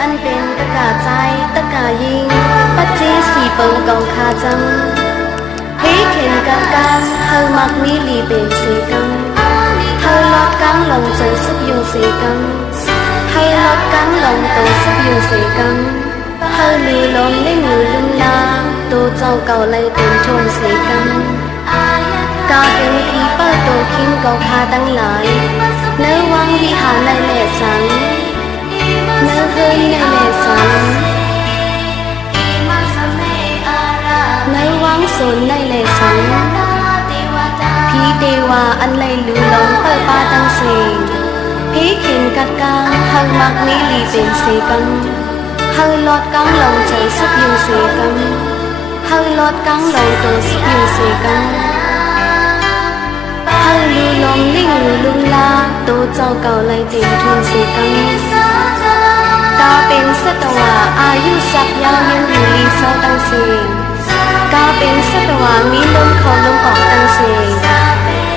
อันเป็นตะกาใจตะกายิง ปัจเจสีเปิงกองคาจังเฮ้เข็นกะกังเฮามักมีลีเป็นสีกังเฮาลอดกังลงเจอสุกยุงสีกังเฮาลอดกังลงโตสุกยุงสีกังเฮาลือลมเล่นลือลุมลาโตเจ้าเก่าเลยเป็นทงสีกังกาเป็นผีเปิดโตคิงกองคาตั้งหลายเนื้อวังวิหารในแหล่สัง เนื้อเฮยในแหล่สังเนื้อวังสนในแหล่สังผีเทวาอันไหลลือลงเปิดปาตังเสงผีเข็นกัดกางเฮามักมีลีเป็นเสกังเฮาลอดกังลงใจสุกยู่เสกังเฮาลอดกังลงตัวสุกยู่เสกังเฮาลูลมลิ่งลูลุงลาโตเจ้าเก่าไล่เต็มทุนสีกัง กาเป็นสตวาอายุสักยาวยังอยู่ลีเศาตังเสงกาเป็นสตวามีลมเขาลมออกตังเสง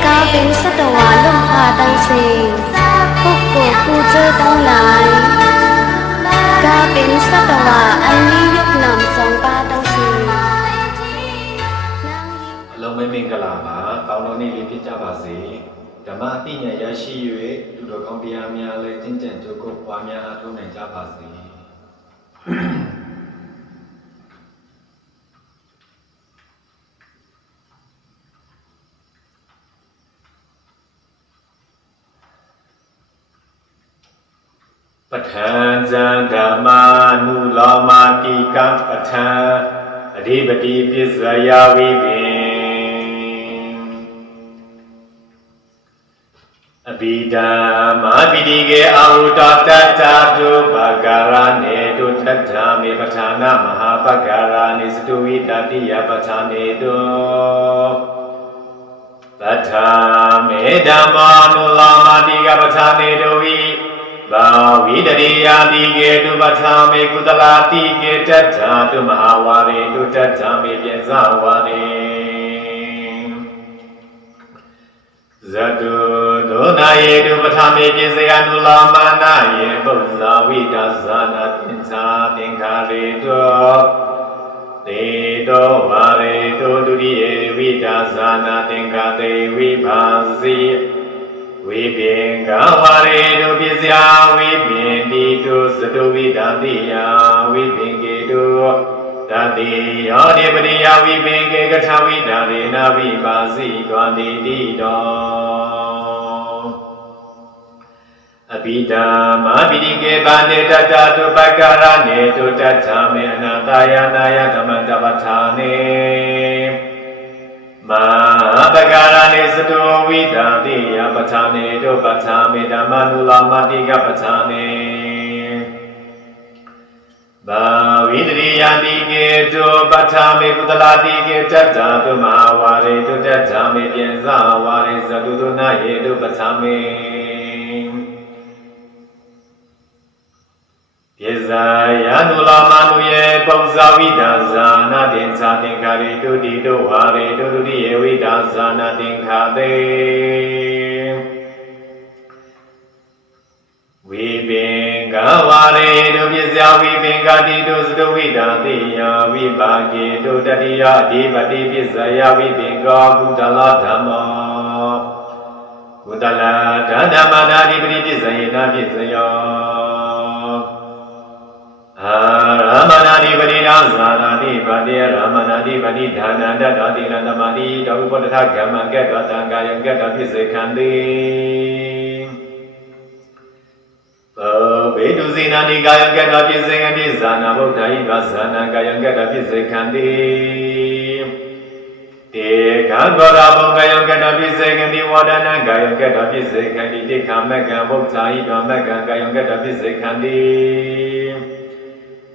กาเป็นสตวาลมพาตังเสงพวกโกกูเจอตั้งหลายกาเป็นสตวาอันนี้ยกนำสองปาตังเสงเราไม่มีกะลาหมาเตาโนนี่ลิพิจาบาสี ဓမ္မအသိဉာဏ်ရရှိ၍လူတော်ကောင်းတရားများလည်းကျင့်ကြံကြိုးကိုပွားများအားထုတ်နိုင်ကြပါစေပဋ္ဌာန်းဇံဓမ္မာနုလောမာတိကပဋ္ဌာန်းအဓိပတိပစ္စယဝိပင် အဘိဓမ္မာပိတိကေအာဟုတောတတ္တတုပဂရနေတုထတ္ထာမေပဋ္ဌာနမဟာပဂရနေစတုဝိတတိယပဋ္ဌာနေတုပဋ္ဌာမေဓမ္မာနုလောမာတိကပဋ္ဌာနေတုဝိဘာဝိတရိယာတိကေတုပထာမေကုသလာတိကေတတ္ထာတုမဟာဝါရေတုတတ္ထာမေပြေဇဝါရေဇတု ဒုနာယေတုပထာမေပြေဇယနုလာမာနာယေပုဇ္ဇာဝိဒါဇာနာသင်္သာသင်္ခါရေတောတေတောဝါရေတောဒုတိယေဝိဒါဇာနာသင်္ခါတေဝိဘာစီဝိပင်္ဂဝရေတုပစ္စယဝိပင်တိတုသတုဝိတတိယဝိပင်ကေတုတတိယောတိပရိယဝိပင်ကေကထဝိတာရေနာဝိပါစီတွာတိတိတော အဘိဓမ္မာပိတိကေဗန္တေတတတုပက္ကရနေတုတတ္ထာမေအနာတယနာယဓမ္မတပဋ္ဌာနေမဟာပဂရဏေသတောဝိဒံတိယပဋ္ဌာနေတောပဋ္ဌာမေဓမ္မနုလမတိကပဋ္ဌာနေဘာဝိတရိယတိကေတောပဋ္ဌာမေကုသလာတိကေတတ္တာတုမဟာဝါရေတုတတ္ထာမေပြေဇဝါရေသတုတုနာယေတုပဋ္ဌာမေ ပြေဇာယနုလမနုယေပုံဇာဝိဒါဇာနာတင်္သာသင်္ခါရေတုတိတုဝါရေတုတုတိယေဝိဒါဇာနာသင်္ခါတေဝိပင်္ဂဝါရေတုပစ္စယဝိပင်္ဂတိတုသတဝိဒါတိယဝိပါကေတုတတိယအဓိပတိပစ္စယဝိပင်္ဂကုတလဓမ္မောကုတလဓမ္မနာဓိပတိပစ္စယေနာပစ္စယောအာ ရမဏတိပတိနာဇာနာတိပတိယရမဏတိပတိဒါနန္တတောတိလန္တမတိတောဥပတ္ထကမ္မကတ္တတံကာယံကတ္တပိစေခန္တိသောဘေတုဇိနာတိကာယံကတ္တပိစေခန္တိဇာနာဗုဒ္ဓဟိကဇာနာကာယံကတ္တပိစေခန္တိတေခံကောရာဘုံကာယံကတ္တပိစေခန္တိဝါဒနာကာယံကတ္တပိစေခန္တိတိခမကံဗုဒ္ဓဟိကမကံကာယံကတ္တပိစေခန္တိ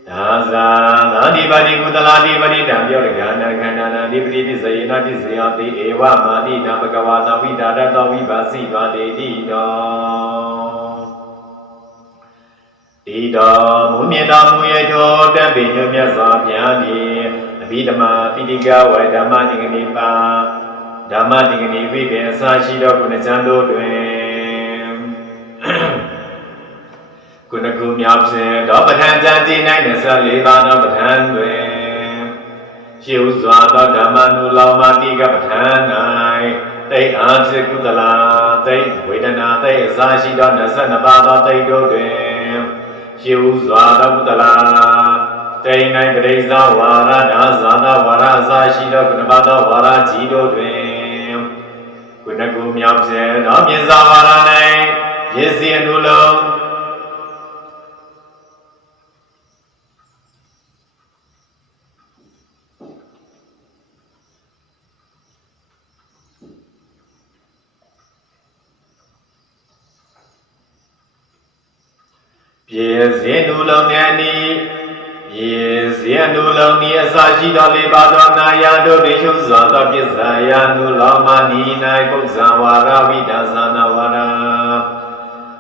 သာသာနာတိပါတိကုသလာတိပရိတံပြောရကနာခန္ဓာနာတိပတိပစ္စယေနာပစ္စယတိဧဝမာတိနာဘဂဝါနာဝိဒါရတောဝိပါစီသွားတေတိတောတိတော်မူမြတ်တော်မူရဲ့တော်တပိညမြတ်စွာဘုရားသည်အဘိဓမ္မာပိဋကဝေဓမ္မတိကနိပါဓမ္မတိကနိဝိပင်အစာရှိသောကုဏချမ်းတို့တွင် ကုဏကုမြောက်ဖြင့်သောပဋ္ဌာန်းကြံကြည်၌24ပါးသောပဋ္ဌာန်းတွင်ရှေးဥစွာသောဓမ္မနုလောမတိကပဋ္ဌာန်း၌တိတ်အာစေကုသလာတိတ်ဝေဒနာတိတ်အစာရှိသော22ပါးသောတိတ်တို့တွင်ရှေးဥစွာသောကုသလာတိတ်၌ပရိစ္ဆဝါရဒါဇာတဝါရအစာရှိသောကုဏပါသောဝါရကြီးတို့တွင်ကုဏကုမြောက်ဖြင့်သောပြင်စာဝါရ၌ရည်စည်အနုလုံး ပြေစင်လူလုံးမြတ်နီပြေစင်လူလုံးနီအစာရှိတော်လေးပါသောနာယတို့ရိရှုစွာသောပစ္စယနုလောမနီ၌ပုဇံဝါရဝိဒါသနာဝါရ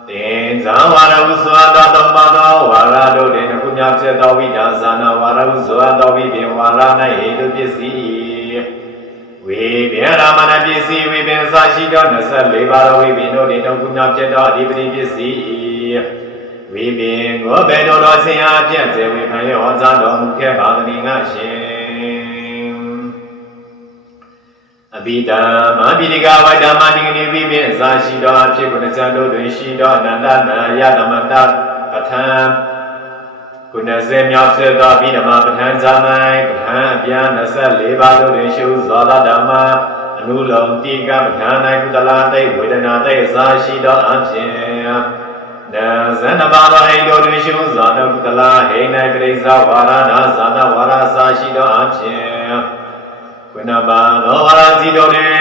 တင်ဇံဝါရဟုစွာသောသုံးပါသောဝါရတို့တွင်ခုမြဖြစ်သောဝိဒါသနာဝါရဟုစွာသောဝိပင်ဝါရ၌ဟေတုပစ္စည်းဝိပင်ရာမဏပစ္စည်းဝိပင်အစာရှိသော24ပါးသောဝိပင်တို့တွင်ခုမြဖြစ်သောအဓိပတိပစ္စည်း ဝိပင်ကိုဘေတော်တော်ဆင်အားဖြင့်ဇေဝေခံရဟောကြားတော်မူခဲ့ပါသည်ငါရှင်အဘိဓမ္မာပိဋကဝိဓမ္မာတိကနိဝိပင်အစာရှိတော်အဖြစ်ကိုယ်ဇံတို့တွင်ရှိတော်အနန္တနာယဓမ္မတပဋ္ဌံကုဏစေမြောက်စေသောအဘိဓမ္မာပဋ္ဌံဇာမိုင်ပဋ္ဌံအပြန်24ပါးတို့တွင်ရှုသောသောဓမ္မာအနုလုံတိကပဋ္ဌာ၌ကုသလာတိတ်ဝေဒနာတိတ်အစာရှိတော်အဖြစ် နာဇန္နပါဒဟိတောတွင်ရှုဇာတကုတလာဟိနပရိစ္ဆဝါရနာဇာတဝါရစာရှိသောအဖြစ်ကုဏပါသောဝါရစီတော်တွင်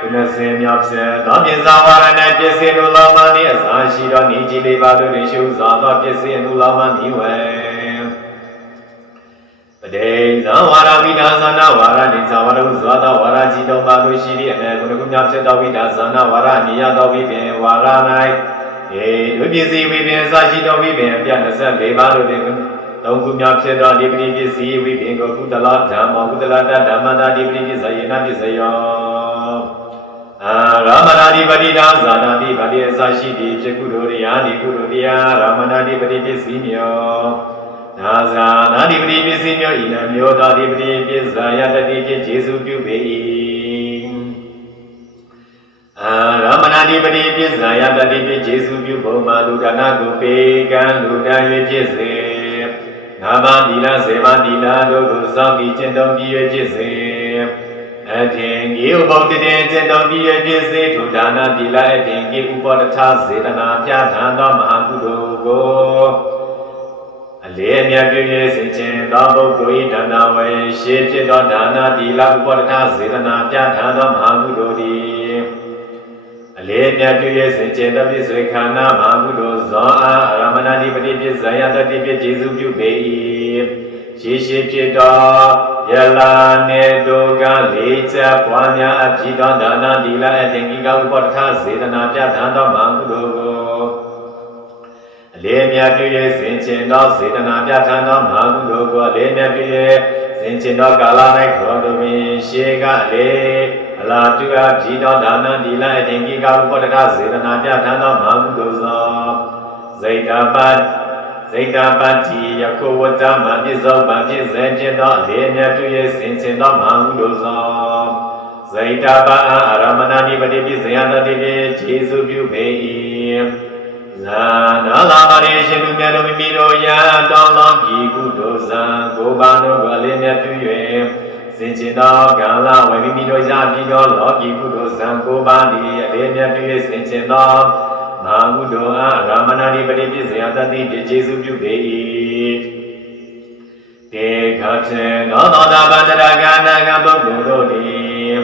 ကုဏစေမြောက်စေသောပြစ္ဆဝါရ၌ပြည့်စုံလိုလောမနိအစာရှိသောနိကြီးလေးပါတို့တွင်ရှုဇာသောပြည့်စုံလိုလောမနိဝေပဒေဇဝါရဝိဒါသနာဝါရတိဇဝါရဟုဇာတဝါရကြီးတော်ပါတို့ရှိသည့်အနေကုဏကုမြောက်စေသောဝိဒါသနာဝါရနိယသောဝိပင်ဝါရ၌ေ ဒုပစ္စည်းဝိပင်စာရှိတော်ဝိပင်အပြ24ပါးတို့တွင်သုံးခုမြောက်ဖြစ်သောဒီပတိပစ္စည်းဝိပင်ကိုကုသလဓမ္မောကုသလတဓမ္မတာဒီပတိပစ္စယေနပစ္စယောအာရမဏာဓိပတိဒါဇာနာဓိပတိအစာရှိသည်ဖြစ်ကုသိုလ်တရားဒီကုသိုလ်တရားရမဏာဓိပတိပစ္စည်းမျိုးဒါဇာနာဓိပတိပစ္စည်းမျိုးဤနမျိုးသာဓိပတိပစ္စယတတိဖြင့်ခြေစုပြုပေ၏ အာရမဏာဓိပတိပစ္စယတတိဖြင့်ခြေစုပြုဘုံမှာလူကနာကိုပေကံလူတန်၍ဖြစ်စေငါးပါးသီလစေပါသီလတို့ကိုစောင့်ပြီးကျင့်သုံးပြီး၍ဖြစ်စေအထင်ကြီးဥပုတ္တေကျင့်သုံးပြီး၍ဖြစ်စေထိုဒါနသီလအထင်ကြီးဥပဒထစေတနာပြဋ္ဌာန်းသောမဟာကုသိုလ်ကိုအလေးအမြတ်ပြု၍ဆင်ခြင်သောပုဂ္ဂိုလ်၏ဒါနဝေရှေးဖြစ်သောဒါနသီလဥပဒထစေတနာပြဋ္ဌာန်းသောမဟာကုသိုလ်သည် အလေးမြတ်ပြုရဲ့စင်ကြယ်တပိဆွေခန္ဓာမဟာကုသိုလ်ဇောအာရမဏတိပတိပြဇာယတတိပြကျေစုပြုပေ၏ရှိရှိဖြစ်တော်ယလာနေတုကလေးချက်ပွားများအဖြစ်သောဒါနတိလအတင်ကြီးကဥပဋ္ဌစေတနာပြဋ္ဌာန်းသောမဟာကုသိုလ်ကိုအလေးမြတ်ပြုရဲ့စင်ကြယ်သောစေတနာပြဋ္ဌာန်းသောမဟာကုသိုလ်ကိုအလေးမြတ်ပြုရဲ့စင်ကြယ်သောကာလ၌ခေါ်တော်မူရှေကလေးအ လားတူအဖြစ်သောဒါနတိလအတင်ကြီးကဥပဒကစေတနာပြဋ္ဌာန်းသောမဟာကုသိုလ်သောဇိတပတ်ဇိတပတ်တိယခုဝတ္တမပြစ္ဆောပံဖြစ်စေဖြစ်သောအလေးအမြတ်ပြုရဲ့စင်စင်သောမဟာကုသိုလ်သောဇိတပတ်အာရမဏနိပတိပိစယတတိပိခြေစုပြုပေ၏ဇာနာလာပါရိရှင်သူမြတ်တို့မိမိတို့ယံတောင်းလောပြီကုသိုလ်ဇံကိုယ်ပါတို့ကိုအလေးအမြတ်ပြု၍ စင်ကျင်သောကာလဝိမိမိတို့ရပြီးသောလောကီကုသိုလ်ဇံကိုပါးသည်အလေးမြတ်ပြုစင်ကျင်သောမဟာကုသိုလ်အားရာမဏတိပတိပစ္စယတတိပြကျေစုပြုပေ၏တေခဖြင့်သောသောတာပတ္တရာကနာကပုဂ္ဂိုလ်တို့သည်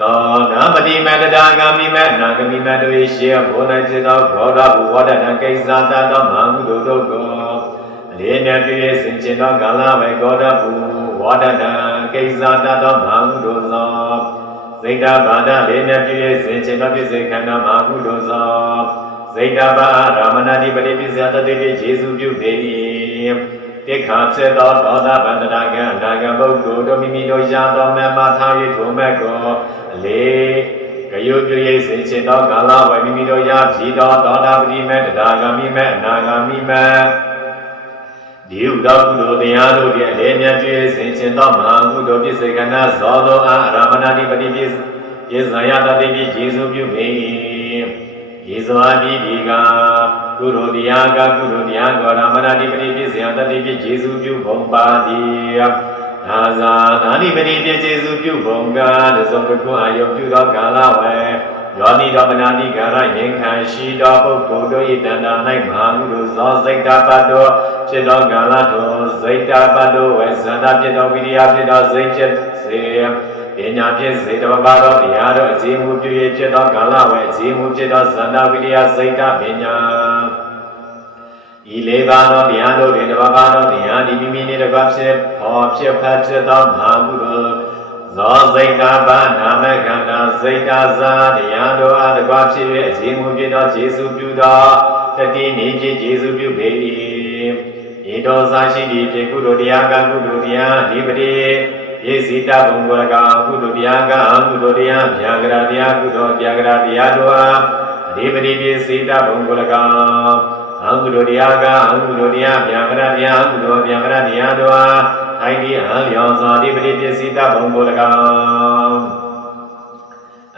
သောနာပတိမတ္တရာဂာမိမနာဂမိမတို့၏ရှေးဘုန်း၌ဖြစ်သောဘောဓဘုဝဒနာကိစ္စတသောမဟာကုသိုလ်တို့ကိုအလေးမြတ်ပြုစင်ကျင်သောကာလဝေဂောဓဘုဝဒနာ ကိစ္စတသောမဟာကုသိုလ်သောစိတ်တဘာဒလေးမြတ်ပြည့်စင်ခြင်းသောပြည့်စုံခန္ဓာမဟာကုသိုလ်သောစိတ်တဘာရာမဏတိပတိပစ္စယတတိပိယေစုပြုပေ၏တိခါဖြစ်သောသောတာပန္တရာကံအနာဂံပုဂ္ဂိုလ်တို့မိမိတို့ရသောမမထား၍ထုံမဲ့ကိုအလေးကယုပြုရိတ်စင်ချင်းသောကာလဝေမိမိတို့ရာဖြီတော်သောတာပတိမေတရာဂာမိမေအနာဂာမိမေ ဒီဥဒကုသိုလ်တရားတို့ဖြင့်အလေးမြတ်ပြုရိတ်စင်ချင်းသောမဟာကုသိုလ်ပြည့်စေကနာဇောသောအာရမဏတိပတိပြည့်ယေဇာယတတိပိယေစုပြုပေယေဇဝါတိဒီကကုသိုလ်တရားကကုသိုလ်တရားကောရမဏတိပတိပြည့်စေယတတိပိယေစုပြုဘုံပါတိသာဇာသာနိပတိပြည့်ယေစုပြုဘုံကသဇုံကကုအာယုပြုသောကာလဝေယောနိတော်မနာတိကာရရင်ခံရှိတော်ပုဂ္ဂိုလ်တို့၏တဏ္ဍာ၌မဟာကုသိုလ်သောစိတ်တပတ်တော် ဖြစ်သောကာလတော်စိတ်တပတ်တော်ဝေဇန္တာဖြစ်သောဝိရိယဖြစ်သောစိတ်ဖြစ်စေပညာဖြစ်စေတဘာတော်တရားတော်အခြေမှုပြု၍ဖြစ်သောကာလဝေအခြေမှုဖြစ်သောဇန္တာဝိရိယစိတ်တပညာဤလေးပါးသောတရားတို့တွင်တဘာဘာတော်တရားဒီမိမိနှင့်တကွဖြစ်ဖော်ဖြစ်ဖတ်ဖြစ်သောမဟာကုသိုလ်ဇောစိတ်တာပါနာမကန္တာစိတ်တာဇာတရားတော်အားတကွဖြစ်၍အခြေမှုဖြစ်သောခြေစုပြုသောတတိနေခြင်းခြေစုပြုပေ၏ ဤတော်သာရှိသည့်ဖြင့်ကုသိုလ်တရားကကုသိုလ်တရားအဓိပတိယေစီတဘုံဝရကကုသိုလ်တရားကကုသိုလ်တရားဗျာကရာတရားကုသိုလ်ဗျာကရာတရားတို့အားအဓိပတိယေစီတဘုံဝရကအကုသိုလ်တရားကအကုသိုလ်တရားဗျာကရာတရားအကုသိုလ်ဗျာကရာတရားတို့အားထိုင်ဒီအလျော်စွာအဓိပတိယေစီတဘုံဝရက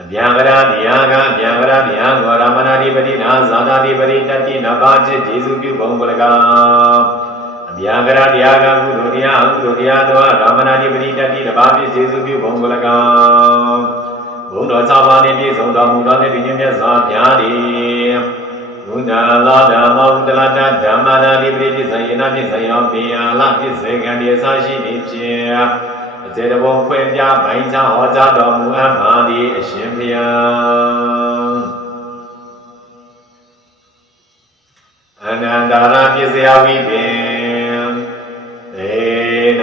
အဗျာကရာတရားကအဗျာကရာတရားကိုရမဏဓိပတိနာဇာတာဓိပတိတတိနဘာจิตယေစုပြုဘုံဝရကအ ဗျာကရာတရားကကုသိုလ်တရားအကုသိုလ်တရားတို့အားရမဏဓိပတိတတိနဘာပြည့်ယေစုပြုဘုံဝရကဘုံတော်၆ပါးနှင့်ပြည့်စုံတော်မူသောနှင့်ပြည့်မြတ်စွာဘုရားသည်ဘုဒ္ဓလာဓမ္မဥဒ္ဒလတဓမ္မနာတိပတိပြည့်စုံယနာပြည့်စုံရောပိယလာပြည့်စုံကံဒီအစရှိနေဖြင့်အစေတဘုံဖွင့်ပြမိုင်းချဟောကြားတော်မူအပ်ပါသည်အရှင်ဘုရားအနန္တရာပြည့်စရာဝိပင်ေန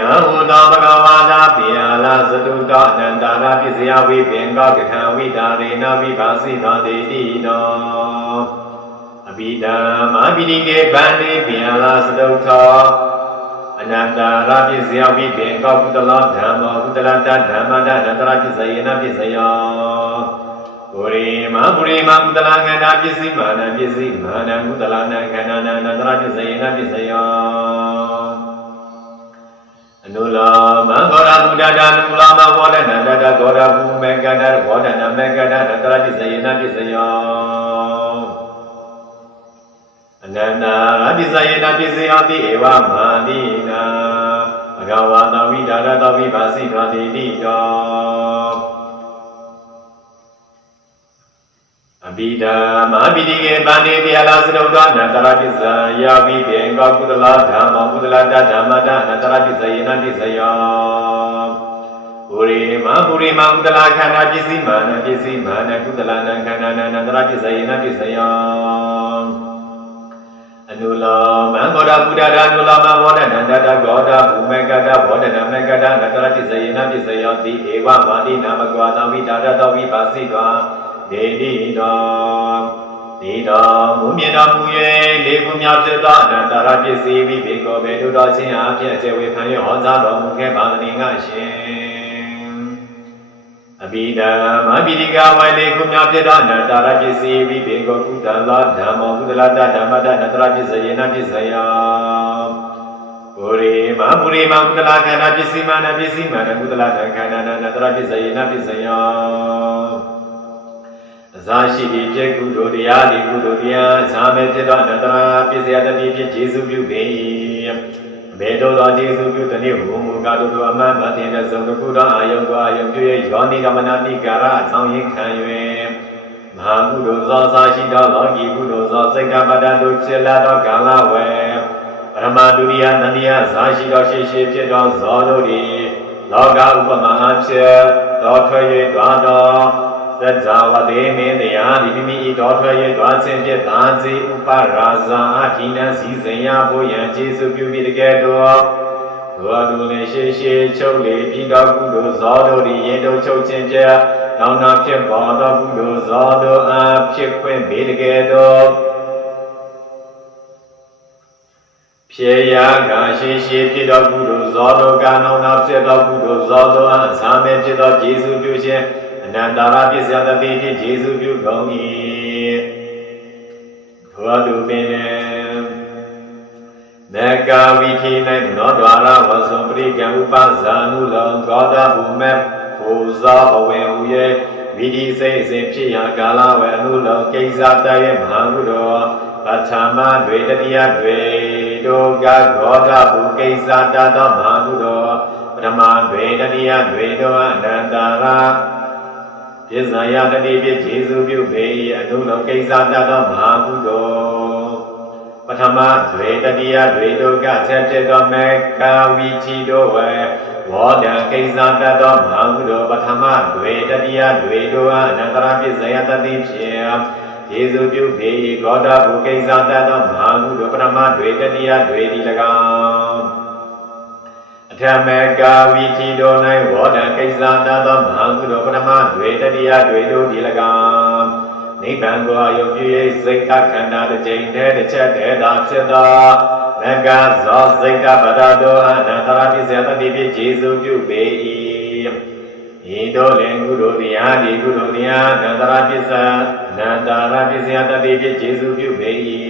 ဟောတောဘဂဝါသာပိယလာသတုတောအနန္တရာပြည့်စရာဝိပင်ကကထံဝိတာရေနဝိပါစိသောတေတိနောအဘိဓမ္မာပိတိကေဗန္တိပိယလာသတုတောအနန္တရာပြည့်စရာဝိပင်ကောကုတလဓမ္မောကုတလတဓမ္မတအနန္တရာပြည့်စယေနပြည့်စယောပုရိမပုရိမကုတလခန္ဓာပစ္စည်းမာနပစ္စည်းမာနကုတလနာခန္ဓာနာအနန္တရာပစ္စယေနပစ္စယော အနုလောမဂောရဘုဒ္ဓတာနုလောမဝေါဒနာတတဂောရဘုမေကတဝေါဒနာမေကတအနန္တရာပစ္စယေနပစ္စယောအနန္တရာပစ္စယေနပစ္စယောတိဧဝမာတိနာဘဂဝါတဝိဒါရတဝိပါစိတော်တိတိ တောအဘိဓမ္မာပိတိကေပန္နေပြာလာစရုဒ္ဓနတရပိဇာယာပိပေကောကုသလဓမ္မောကုသလတဓမ္မတနတရပိဇယေနပိဇယောပုရိမပုရိမကုသလခန္ဓာပစ္စည်းမာနပစ္စည်းမာနကုသလနခန္ဓာနနတရပိဇယေနပိဇယောအနုလောမံဂောဒဗုဒ္ဓဒါနုလောမဝေါဒနန္တတဂောဒဘူမေကတဝေါဒနမေကတနတရပိဇယေနပိဇယောတိဧဝမာတိနာမကွာသဝိဒါရတဝိပါစိတော ဒေတိတော်ဒီတော်မူမြင်တော်မူ၍လေးခုမြောက်ဖြစ်သောအနန္တရပစ္စည်းပြီးဘေကောဘေတုတော်ချင်းအားဖြင့်အခြေဝေခံရဟောကြားတော်မူခဲ့ပါသည်ငါရှင်အဘိဓမ္မာပိတိကဝိလေးခုမြောက်ဖြစ်သောအနန္တရပစ္စည်းပြီးဘေကောကုသလဓမ္မောကုသလတဓမ္မတအနန္တရပစ္စယေနပစ္စယောပုရိမပုရိမကုသလခန္ဓာပစ္စည်းမာနပစ္စည်းမာနကုသလတခန္ဓာနာနတရပစ္စယေနပစ္စယော အစာရှိသည့်ဖြစ်ကုသိုလ်တရားဒီကုသိုလ်တရားဇာမေဖြစ်သောအနတ္တရာပစ္စယတတိဖြစ်ခြေစုပြုပေ၏ဘေတောသောခြေစုပြုတနည်းဟူမူကားတို့အမှန်မတင်တဲ့သုံးကုသောအာယုံသောအာယုံပြု၍ယောနိဓမ္မနာတိကာရအဆောင်ရင်ခံ၍မဟာကုသိုလ်သောစာရှိသောလောကီကုသိုလ်သောစိတ်ကပတ္တတို့ဖြစ်လာသောကာလဝေပရမဒုရိယတဏိယဇာရှိသောရှိရှိဖြစ်သောဇောတို့သည်လောကဥပမာအဖြစ်သောထွေ၍တွားသောသ စ္စာဝတိမေတရားဒီမိမိဤတော်ထွက်၍သွားခြင်းဖြင့်သာစီဥပရာဇာအထိနစီစဉ်ရဖို့ယံကျေစုပြုပြီးတကယ်တော့ဘောတုလည်းရှေရှေချုပ်လေပြီးတော့ကုသိုလ်ဇောတို့သည်ရင်တို့ချုပ်ခြင်းဖြင့်တောင်းတဖြစ်ပေါ်သောကုသိုလ်ဇောတို့အားဖြစ်ခွင့်ပြီးတကယ်တော့ဖြေရာကရှိရှိဖြစ်သောကုသိုလ်ဇောတို့ကနောင်နောက်ဖြစ်သောကုသိုလ်ဇောတို့အားသာမေဖြစ်သောကျေစုပြုခြင်း အနန္တရာပစ္စယတတိဖြင့်ခြေစုပြုကုန်၏သောတုပင်လည်းမေကဝိခိ၌နောဒွာရဝဇံပရိကံဥပဇာနုလောသောတာဘုမေပူဇောဘဝင်ဟူ၍ဝိဒီစိတ်စဉ်ဖြစ်ရာကာလဝေအနုလောကိစ္စတရဲ့မဟာကုသောပဋ္ဌာမတွေတတိယတွေဒုက္ခဘောဓဘုကိစ္စတသောမဟာကုသောပထမတွေတတိယတွေသောအနန္တရာ ပြစ္ဆာယတတိပြည့်ခြေစုပြုပေ၏အနုလောကိစ္စတသောမဟာကုသောပထမတွေတတိယတွေဒုက္ခဆက်ဖြစ်သောမေကာဝီချီတို့ဝေဝေါဒကိစ္စတသောမဟာကုသောပထမတွေတတိယတွေတို့အနန္တရာပြစ္ဆာယတတိဖြင့်ယေစုပြုပေ၏ဂေါတဘုကိစ္စတသောမဟာကုသောပထမတွေတတိယတွေဒီ၎င်းအ ထမေကာဝီချီတို့၌ဝေါဒကိစ္စတသောမဟာကုသောပထမတွေတတိယတွေတို့ဒီ၎င်းနိဗ္ဗာန်ကိုအယုံပြု၍စိတ်ခန္ဓာတစ်ကြိမ်တည်းတစ်ချက်တည်းသာဖြစ်သောမကဇောစိတ်တပဒတောအနန္တရာပိစေတတိပိကျေစုပြုပေ၏ဤတို့လည်းကုသိုလ်တရားဒီကုသိုလ်တရားအနန္တရာပိစအနန္တရာပိစေတတိပိကျေစုပြုပေ၏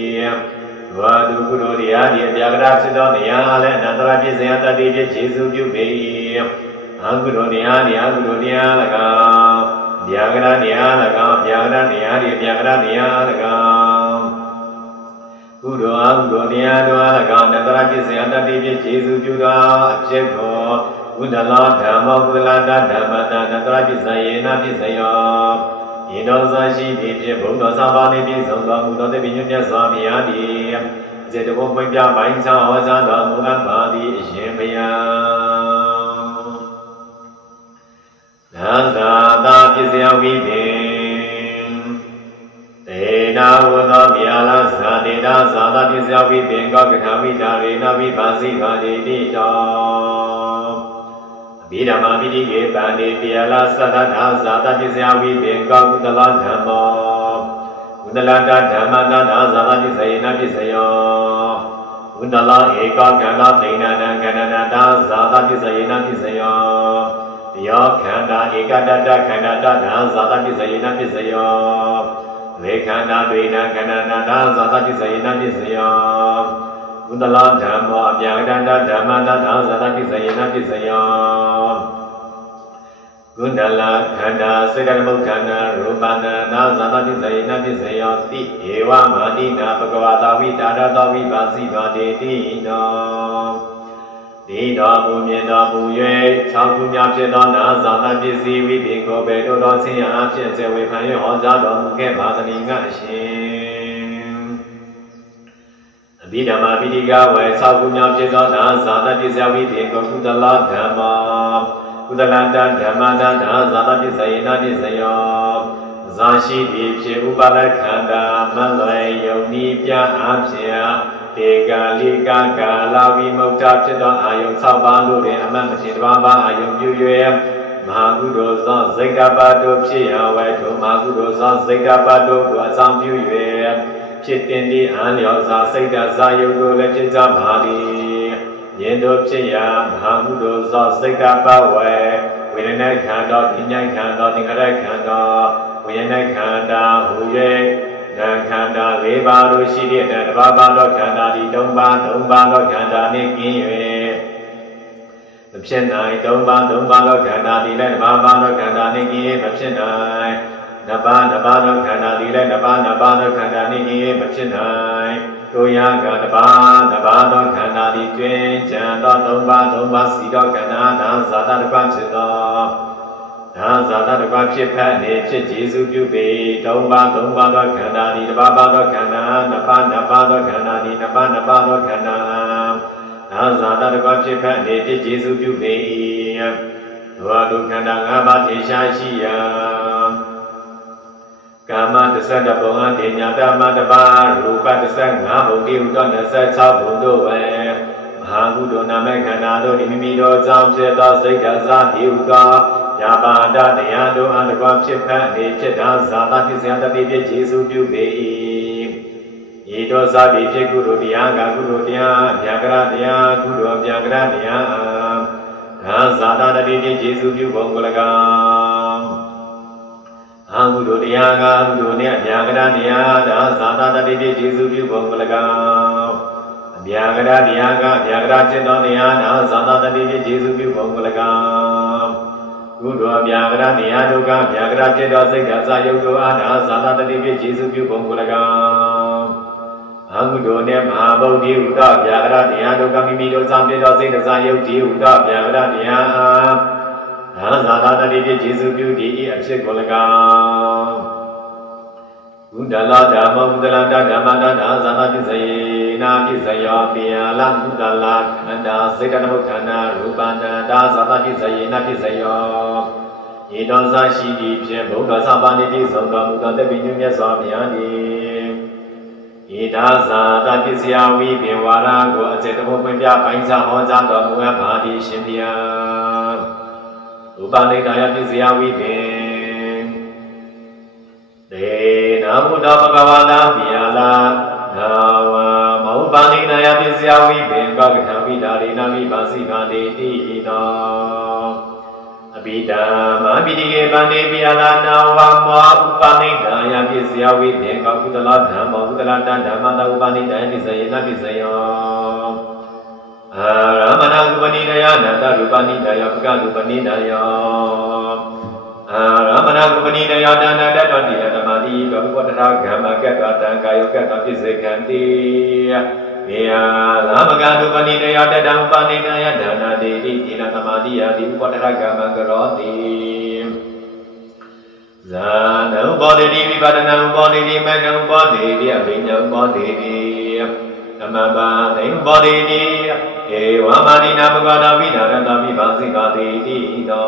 ဝါဒုကုသိုလ်တရားဒီအပြာကရဖြစ်သောတရားလည်းအနန္တရာပိစေတတိပိကျေစုပြုပေ၏အကုသိုလ်တရားဒီအကုသိုလ်တရား၎င်းဗျာကရတရား၎င်းဗျာကရတရားဒီဗျာကရတရား၎င်းကုသိုလ်အကုသိုလ်တရားတို့အား၎င်းနတရပစ္စယတတိပြည့်ခြေစုပြုသောအဖြစ်ကိုကုသလဓမ္မကုသလတဓမ္မတနတရပစ္စယေနပစ္စယော ဤတော်သာရှိသည်ဖြင့်ဘုံတော်သဘာနေပြည့်စုံသောမူသောတပိညွတ်မြတ်စွာဘုရားသည်စေတဘုံပွင့်ပြပိုင်းခြားဟောကြားတော်မူအပ်ပါသည်အရှင်ဘုရားသာသာသာပစ္စယဝိပင်တေနာဝသောဗျာလဇာတေနာဇာတာပစ္စယဝိပင်ကောကထာမိတာရေနာဝိပါစီပါတိတိတော အဘိဓမ္မာပိတိကေပန္တိဗျာလသတ္တနာဇာတာပစ္စယဝိပင်ကောကုတလဓမ္မောကုတလတဓမ္မနာနာဇာတာပစ္စယေနပစ္စယောကုတလဧကကန္နာတိဏ္ဏကန္နနာတာဇာတာပစ္စယေနပစ္စယောယောခန္ဓာဧကတတခန္ဓာတတံဇာတပစ္စယေနပစ္စယောဝေခန္ဓာဒွေနခန္ဓာနာတဇာတပစ္စယေနပစ္စယော ကုသလဓမ္မောအပြာကတဓမ္မတတံဇာတပစ္စယေနပစ္စယောကုဏလခန္ဓာစေကရမုခန္ဓာရူပနာနာဇာတပစ္စယေနပစ္စယောတိဧဝမာတိနာဘဂဝတာဝိတာရတောဝိပါစီပါတေတိနောဒီတော်မူမြင်တော်မူ၍၆ခုများဖြစ်သောနာဇာတပစ္စည်းဝိပင်ကိုပဲတို့တော်ဆင်းရဲအဖြစ်စေဝေခံ၍ဟောကြားတော်မူခဲ့ပါသနည်းငါအရှင် အဘိဓမ္မာပိဋကဝေ၆ခုများဖြစ်သောနာဇာတပစ္စည်းဝိပင်ကိုကုသလဓမ္မာကုသလတဓမ္မတနာဇာတပစ္စယေနပစ္စယောဇာရှိသည်ဖြစ်ဥပါဒခန္ဓာမလွယ်ယုံဤပြအဖြစ်တေကာလိကာကာလာဝိမု ക്ത ဖြစ်သောအာယုံ၆ပါးတို့တွင်အမှန်မရှိတစ်ပါးပါအာယုံပြု၍မဟာကုသိုလ်သောစိတ်ကပတုဖြစ်ရဝဲထိုမဟာကုသိုလ်သောစိတ်ကပတုကိုအဆောင်ပြု၍ ဖြစ်တင်သည့်အာလျော်စွာစိတ်ဓာတ်ဇာယုတို့လည်းဖြစ်ကြပါသည်ယင်တို့ဖြစ်ရာမဟာကုသိုလ်သောစိတ်ကပဝဲဝေဒနာခန္ဓာဉာဏ်ခန္ဓာသင်္ခါရခန္ဓာဝိညာဉ်ခန္ဓာဟူ၍နာခန္ဓာ၄ပါးတို့ရှိတဲ့တဘာဘာသောခန္ဓာဒီ၃ပါး၃ပါးသောခန္ဓာနှင့်ကင်း၍မဖြစ်နိုင်၃ပါး၃ပါးသောခန္ဓာဒီလည်းတဘာဘာသောခန္ဓာနှင့်ကင်း၍မဖြစ်နိုင် နဘာနဘာသောခန္ဓာဒီလည်းနဘာနဘာသောခန္ဓာနှင့်ကင်း၍မဖြစ်နိုင်တို့ရကနဘာနဘာသောခန္ဓာဒီတွင်ဉာဏ်သော၃ပါး၃ပါးစီသောခန္ဓာနာဇာတတစ်ပါးဖြစ်သောသာဇာတတစ်ပါးဖြစ်ဖက်နေဖြစ်ကျေစုပြုပေသုံးပါးသုံးပါးသောခန္ဓာဒီတစ်ပါးပါးသောခန္ဓာနှစ်ပါးနှစ်ပါးသောခန္ဓာဒီနှစ်ပါးနှစ်ပါးသောခန္ဓာသာဇာတတစ်ပါးဖြစ်ဖက်နေဖြစ်ကျေစုပြုပေသောတုခန္ဓာ၅ပါးထေရှားရှိရာ ကာမတစ္ဆတဘုံအတေညာတမတပါရူပတစ္ဆ၅ဘုံတိဟုသော26ဘုံတို့ပဲမဟာကုသိုလ်နာမေခန္ဓာတို့ဒီမိမိတို့ကြောင့်ဖြစ်သောစိတ်ဓာတ်ဇာတိဟုသောယာပါဒတရားတို့အတကွာဖြစ်ဖက်နေဖြစ်တာဇာတာဖြစ်စေတတိဖြစ်ကျေစုပြုပေ၏ဤသောဇာတိဖြစ်ကုသိုလ်တရားကကုသိုလ်တရားဗျာကရတရားကုသိုလ်ဗျာကရတရားအာဇာတာတတိဖြစ်ကျေစုပြုပုံကို၎င်း အာဟုတို့တရားကအာဟုတို့နဲ့အမြာကရတရားဒါသာသာတတိတိကျေစုပြုပုံကလကောင်အမြာကရတရားကအမြာကရจิตတော်တရားဒါသာသာတတိတိကျေစုပြုပုံကလကောင်ကုသိုလ်အမြာကရတရားတို့ကအမြာကရจิตတော်စိတ်ဓာတ်စာယုတ်တို့အားဒါသာသာတတိတိကျေစုပြုပုံကလကောင်အာဟုတို့နဲ့မဟာဗုဒ္ဓိဥဒ္ဒဗျာကရတရားတို့ကမိမိတို့ဆောင်ပြတော်စိတ်ဓာတ်စာယုတ်ဒီဥဒ္ဒဗျာကရတရား အားသာသာသာတတိတိကျေစုပြုဒီဤအဖြစ်ကို၎င်းဘုဒ္ဓလာဓမ္မဘုဒ္ဓလာဓမ္မတာနာသာသာပစ္စယေနာပစ္စယောပိယလာဘုဒ္ဓလာခန္ဓာစေတနမုဋ္ဌာနာရူပန္တတာသာသာပစ္စယေနာပစ္စယောဤတော်သာရှိသည်ဖြင့်ဘုရားသဗ္ဗနိတိဆုံးတော်မူသောတပိညုမြတ်စွာဘုရားသည်ဤဒါဇာတပစ္စယဝိပေဝါရကိုအကျင့်တမှုပွင့်ပြပိုင်းခြားဟောကြားတော်မူအပ်ပါသည်ရှင်ဘု ရားဥပနိဒာယပစ္စယဝိပေဒေနာဘုဒ္ဓဘဂဝါတာပိယလာနာဝမဥပနိဒာယပစ္စယဝိပေကကထပိဒါရိနာမိပါစိကာတေတိတောအပိဓမ္မာပိတိကေပန္နေပိယလာနာဝမောဥပနိဒာယပစ္စယဝိပေကကုသလဓမ္မောကုသလတဓမ္မတာဥပနိဒာယပစ္စယေနပစ္စယောအာ ရမဏကုပနိဒယနန္တရူပနိဒယပကလူပနိဒယအာရမဏကုပနိဒယဒါနတတတိယဓမ္မတိဘဂဝတ္တဂမ္မကတ္တတံကာယောကတ္တပစ္စေကံတိမေယလာမကလူပနိဒယတတံဥပနိဒယဒါနတိတိတိနသမာတိယတိဥပတ္တဂမ္မကရောတိဇာနံဘောဓိတိဝိပဒနာဥဘောဓိတိမကံဥဘောဓိတိအဘိညာဥဘောဓိတိသမဗာသိံဘောဓိတိ ဧဝမာရိနာပဂဝတာဝိဒါရတမိပါစိကာတိတိတော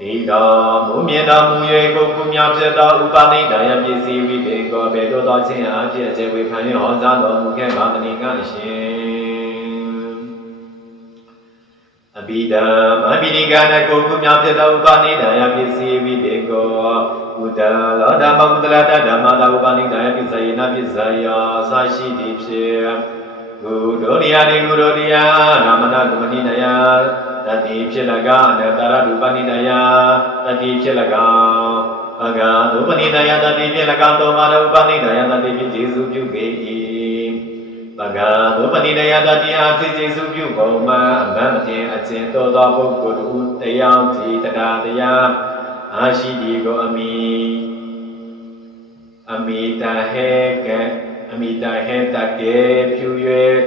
တိတောမူမြင်တော်မူ၍ကိုကုမြောင်ဖြစ်သောဥပနိဒာယပစ္စည်းဝိပေကောဘေတောသောခြင်းအဖြစ်အခြေဝေဖန်၍ဟောကြားတော်မူခဲ့ပါတနိကရှင်အဘိဓမ္မာပိနိကနကိုကုမြောင်ဖြစ်သောဥပနိဒာယပစ္စည်းဝိပေကောဘုဒ္ဓလောဓမ္မကုသလတဓမ္မတာဥပနိဒာယပစ္စယေနပစ္စယောအစာရှိသည်ဖြင့် ကုဒုရိယတိကုဒုရိယနာမနာကုမနိနယတတိဖြစ်လကအနတရဒုပနိနယတတိဖြစ်လကောင်အဂါဒုပနိနယတတိဖြစ်လကောင်သောမာရဥပနိဒာယတတိဖြစ်ကျေစုပြုပေ၏ပဂါဒုပနိနယတတိအားဖြစ်ကျေစုပြုပုံမှာအမတ်မတင်အကျင့်တော်သောပုဂ္ဂိုလ်တို့တရားဒီတရားတရားအာရှိဒီကိုအမိအမိတဟေက အမိတဟေတကေဖြူ၍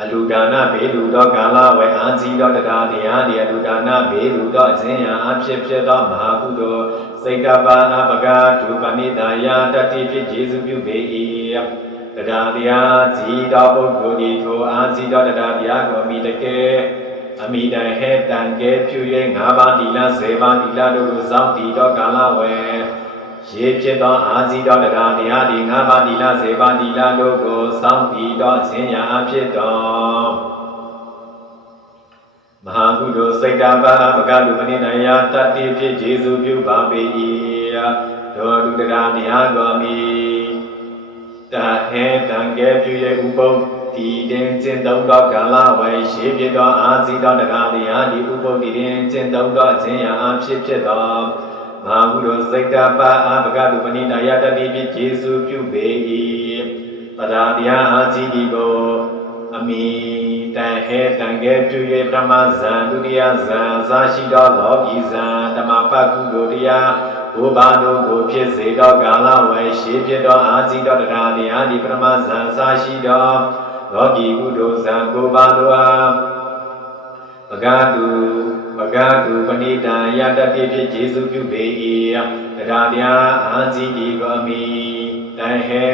အလူဒါနဘေလူတော်ကာလဝေအာဇီတော်တရားတရားဒီအလူဒါနဘေလူတော်အခြင်းယအဖြစ်ဖြစ်သောမဟာကုသိုလ်စိတ်တပါဏပကဒုပနိဒာယတတိဖြစ်ကျေစုပြုပေ၏တရားတရားဇီတော်ပုဂ္ဂိုလ်ဒီထိုအာဇီတော်တရားတရားကိုအမိတကေအမိတဟေတံကေဖြူ၍ငါးပါးတိလဇေပါတိလတို့ကိုစောင့်တည်တော်ကာလဝေ ရေဖြစ်သောအာဇီတော်တရားတရားဒီငါးပါးတိလဇေပါတိလတို့ကိုစောင့်တည်တော်ခြင်းရာအဖြစ်တော်မဟာကုသိုလ်စိတ်တပါဏပကလူပဏိနယတတ္တိဖြစ်ကျေစုပြုပါပေ၏ဒေါ်ဒုတရားတရားတော်မီတဟေတံကေပြု၍ဥပုံဒီတင်ကျင့်သုံးသောကာလဝေရှိဖြစ်သောအာဇီတော်တရားတရားဒီဥပုပ်ဒီတင်ကျင့်သုံးသောခြင်းရာအဖြစ်ဖြစ်သော မဟာကုသိုလ်စိတ်တပါအာပကလူပဏိနယတတိဖြစ်ကျေစုပြုပေ၏ပဒါတရားအာဇီဒီကိုအမိတန်ဟေတံကေပြု၍ပထမဇံဒုတိယဇံသာရှိသောလောကီဇံဓမ္မပကုသိုလ်တရားဘုဘာတို့ကိုဖြစ်စေသောကာလဝေရှိဖြစ်သောအာဇီတော်တရားတရားဒီပထမဇံသာရှိသောလောကီကုသိုလ်ဇံကိုပါတို့အားပဂတု ပဂတုပဏိတံယတတိဖြစ်ကျေစုပြုပေ၏တရားတရားအာဇီတိကိုအမိတန်ဟေ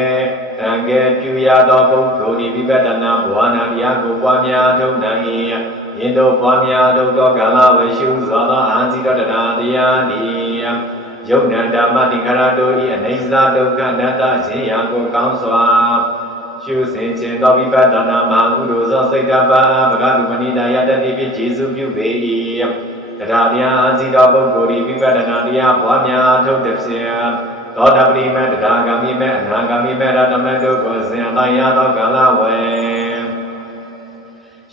တံကေပြုရသောပုဂ္ဂိုလ်ဒီဝိပဿနာဘဝနာတရားကိုပွားများထုတ်နိုင်၏ယင်တို့ပွားများထုတ်သောကာလဝေရှုသောသောအာဇီတတရားတရားဒီယုတ်နန္ဓမ္မတိခရတို့၏အနိစ္စဒုက္ခအနတ္တခြင်းရာကိုကောင်းစွာ ရှုစဉ်ခြင်းသောဝိပဿနာမဟာကုသိုလ်သောစိတ်တပါဗဂဗုမဏိတာယတတိဖြစ်ကျေစုပြုပေ၏တရားတရားအာဇီတော်ပုဂ္ဂိုလ်ဤဝိပဿနာတရားပွားများထုတ်သည်ဖြင့်သောတပတိမေတရားဂမိမေအနာဂမိမေရတမေတို့ကိုစဉ်အတိုင်းရသောကာလဝေ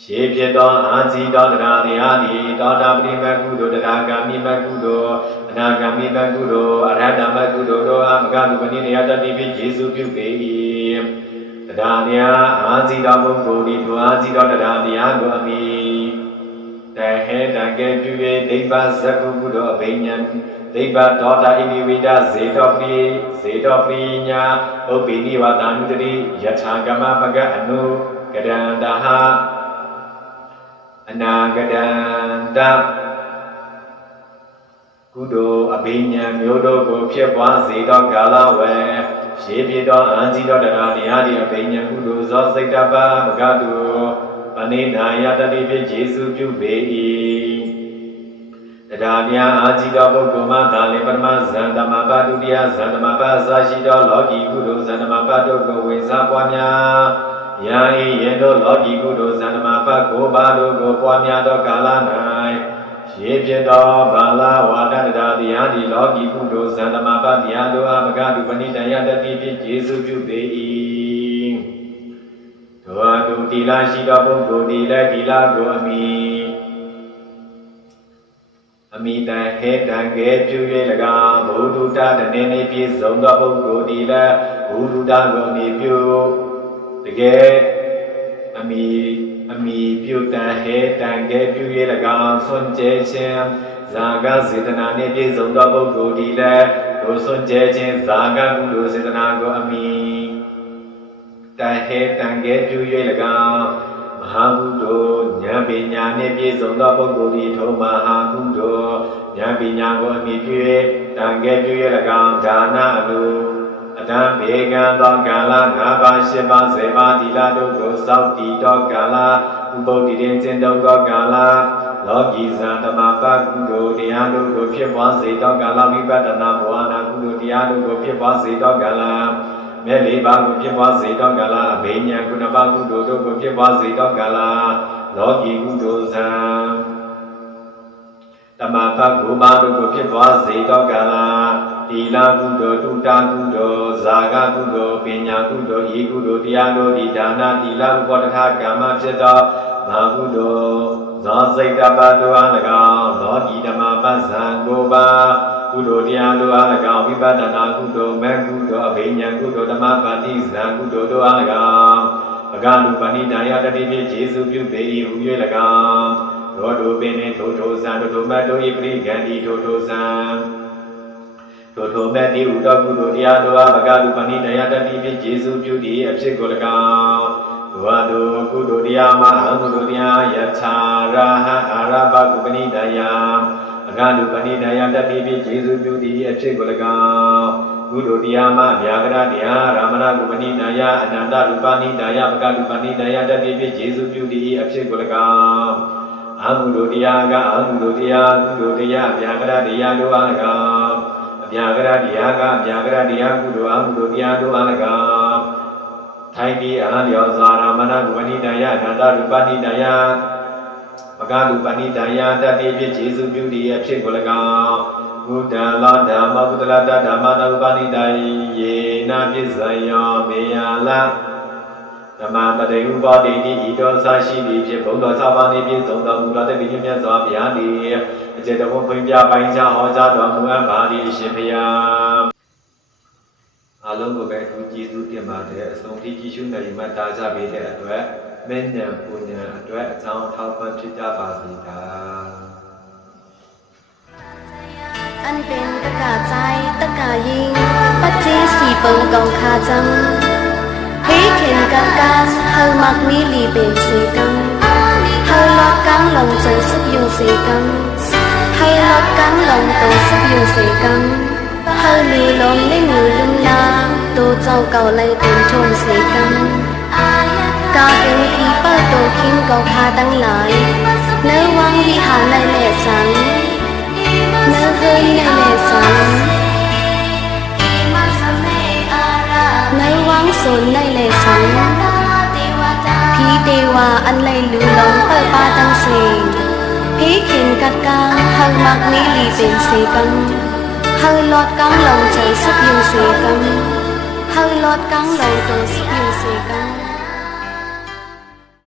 ရှေးဖြစ်သောအာဇီတော်တရားတရားသည်တောတာပရိမကုသိုလ်တရားဂာမိမကုသိုလ်အနာဂာမိမကုသိုလ်အရဟတမကုသိုလ်တို့အမကလူပဏိတရားတတိဖြင့်ယေရှုပြုပေ၏ တရားတရားအာဇီတော်ပုဂ္ဂိုလ်ဒီဒွာဇီတော်တရားတရားကိုအမိတဟေတံကေပြု၍ဒိဗ္ဗဇဂုကုသိုလ်အဘိညာဒိဗ္ဗဒေါတာဣမိဝိဒဇေတောပရိဇေတောပရိညာဥပ္ပိနိဝတံတတိယထာကမပကအနုကရန္တဟအနာဂတန္တကုသိုလ်အဘိညာဉ်မျိုးတို့ကိုဖြစ်ပွားစေသောကာလဝေ ရှေးဖြစ်သောအံကြီးသောတရားတရားဒီအဘိညာဉ်ကုသိုလ်သောစိတ်တပမကတုပဏိနာယတတိဖြင့်ယေရှုပြုပေ၏တရားများအာကြီးသောပုဂ္ဂိုလ်မှသာလင်ပရမဇန်တမပဒုတိယဇန်တမပအစရှိသောလောကီကုသိုလ်ဇန်တမပတို့ကိုဝင်စားပွားများယာဤယေတို့လောကီကုသိုလ်ဇန်တမပကိုပါတို့ကိုပွားများသောကာလ၌ ရေဖြစ်သောဘာလဝါဒတရားတရားဒီလောကီကုသိုလ်ဇန်တမပတရားတို့အမကတုပဏိတယတတိဖြင့်ယေရှုပြုပေ၏သောတုတိလာရှိသောပုဂ္ဂိုလ်ဒီလည်းဒီလာကိုအမိအမိတံဟေတံကဲပြု၍၎င်းဘုဒ္ဓတတနေနေပြည့်စုံသောပုဂ္ဂိုလ်ဒီလည်းဘုဒ္ဓကိုအမိပြုတကယ်အမိ အမိပြုတံဟေတံကဲပြု၍၎င်းစွန့်ကြဲခြင်းဇာကစေတနာနှင့်ပြည့်စုံသောပုဂ္ဂိုလ်ဒီလည်းဒုစွန့်ကြဲခြင်းဇာကကုသိုလ်စေတနာကိုအမိတံဟေတံကဲပြု၍၎င်းမဟာကုသိုလ်ဉာဏ်ပညာနှင့်ပြည့်စုံသောပုဂ္ဂိုလ်ဒီထိုမဟာကုသိုလ်ဉာဏ်ပညာကိုအမိပြု၍တံကဲပြု၍၎င်းဒါနအလို အတံဘေကံသောကာလ၅ပါး၈ပါး၁၀ပါးသီလတို့ကိုစောင့်တည်သောကာလဥပုပ်တည်ခြင်းကျင့်သုံးသောကာလလောကီဇာတမပကုသိုလ်တရားတို့ကိုဖြစ်ပွားစေသောကာလဝိပဿနာဘဝနာကုသိုလ်တရားတို့ကိုဖြစ်ပွားစေသောကာလမြတ်လေးပါးကိုဖြစ်ပွားစေသောကာလအဘိညာဉ်ကုဏပါကုသိုလ်တို့ကိုဖြစ်ပွားစေသောကာလလောကီကုသိုလ်ဇံတမပကုမာတို့ကိုဖြစ်သွားစေသောကာလ တိလာကုသိုလ်တုတာကုသိုလ်ဇာဂကုသိုလ်ပညာကုသိုလ်ဤကုသိုလ်တရားတို့ဒီဒါနတိလာဥပဒထကမ္မဖြစ်သောဘာကုသိုလ်ဇောစိတ်တပတောအား၎င်းသောဒီဓမ္မပဇံကိုပါကုသိုလ်တရားတို့အား၎င်းဝိပဿနာကုသိုလ်မေကုသိုလ်အဘိညာဉ်ကုသိုလ်ဓမ္မပါတိဇံကုသိုလ်တို့အား၎င်းအကလူပဏိတယတတိဖြင့်ယေရှုပြုပေ၏ဟူ၍၎င်းသောတုပင်နှင့်ထိုထိုဇံထိုထိုမတ်တို့၏ပရိဂန္ဒီထိုထိုဇံ ထိုထိုမတ်တိဥတော်ကုသိုလ်တရားတို့အားအကလူပဏိတယတတိဖြင့်ယေရှုပြုသည့်အဖြစ်ကို၎င်းဘဝတုကုသိုလ်တရားမအကုသိုလ်တရားယထာရဟအာရဘကုပဏိတယအကလူပဏိတယတတိဖြင့်ယေရှုပြုသည့်အဖြစ်ကို၎င်းကုသိုလ်တရားမဗျာကရတရားရာမဏကုပဏိတယအနန္တရူပဏိတယပကလူပဏိတယတတိဖြင့်ယေရှုပြုသည့်အဖြစ်ကို၎င်းအာဟုတို့တရားကအာဟုတို့တရားကုတို့တရားအဗျာကရတရားတို့အား၎င်းအ ဗျာကရတရားကအဗျာကရတရားကုတို့အာဟုတို့တရားတို့အား၎င်းထိုင်ပြီးအာလျောဇာရမဏဂုပဏိတယအနန္တရူပဏိတယပကလူပဏိတယတတိဖြစ်ခြေစုပြုတည်အဖြစ်ကို၎င်းဘုဒ္ဓလာဓမ္မကုတလတဓမ္မတဥပဏိတယေနာပစ္စယောမေယလာဓမ္မပတိဥပါတိတိဤတော်ဆရှိသည်ဖြင့်ဘုံတော်၆ပါးနှင့်ပြည့်စုံတော်မူသောတပိညမြတ်စွာဘုရားသည် အကျေတော်ဖွင့်ပြပိုင်းခြားဟောကြားတော်မူအပ်ပါသည်အရှင်ဘုရားအလုံးကိုပဲသူကြည်စုတင်ပါတယ်အဆုံးထိကြည်ရှုနေမှတာကြပေးတဲ့အတွက်မင်းညာပူညာအတွက်အကြောင်းထောက်ပံ့ဖြစ်ကြပါစေတာ อันเป็นตะกาใจตะกายิง ปัจเจสีเปิงกองคาจังเฮ้เข็นกังกังเฮามักมีหลีเป็นสีกังเฮาลอดกังลงเจอสุกยุงสีกัง ให้ลดกังลงตัวสักอยู่สีกังเฮาลือลมได้มือลุมลาตัวเจ้าเก่าเลยเป็นชงสีกังกาเป็นทีเปิดตัวคิมเก่าพาตั้งหลายเนื้อวังวิหารในแหล่สังเนื้อเฮินในแหล่สังเนื้อวังสนในแหล่สังพีเดวาอันไหลลือลมเปิดปาตั้งเสียง 喜前格格，后麦你离情是咁，后落港路就需要是咁，后落港路度需要是咁。